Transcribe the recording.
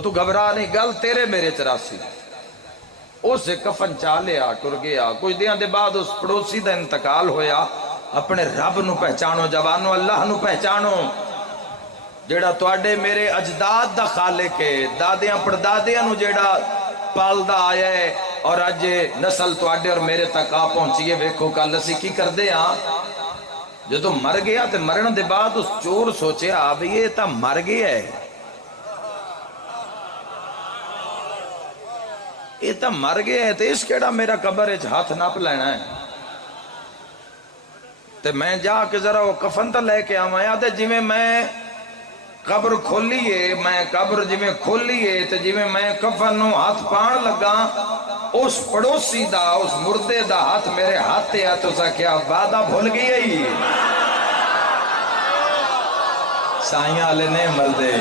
تو گھبرا نہیں، گل تیرے میرے چراسی اس کفن چا لیا ٹر گیا۔ کچھ دیاں دے بعد اس پڑوسی دا انتقال ہویا۔ اپنے رب نو پہچانو جوانو، اللہ نو پہچانو جیڑا تواڈے میرے اجداد دا خالق ہے، دادیاں پردادیاں نو جیڑا پالدا آیا ہے، اور اج نسل تواڈے اور میرے تک آ پہنچیے۔ ویکھو کل اسی کی کردے ہاں، جدو مر گیا تے مرن دے بعد اس چور سوچیا بھی یہ تا مر گیا ہے، یہ تا مر گیا ہے، تے اس کیڑا میرا قبر اچ ہاتھ ناپ لینا ہے۔ تے میں جا کے ذرا وہ کفن تا لے کے آواں، یاد ہے جی میں قبر کھولیے، میں قبر جی میں کھولیے تے جی میں کفن نو ہاتھ پان لگا، اس پڑوسی دا اس مردے دا ہاتھ میرے ہاتھ ہے، تو سا کیا وعدہ بھول گئی ہے؟ سائیاں لے نے مردے،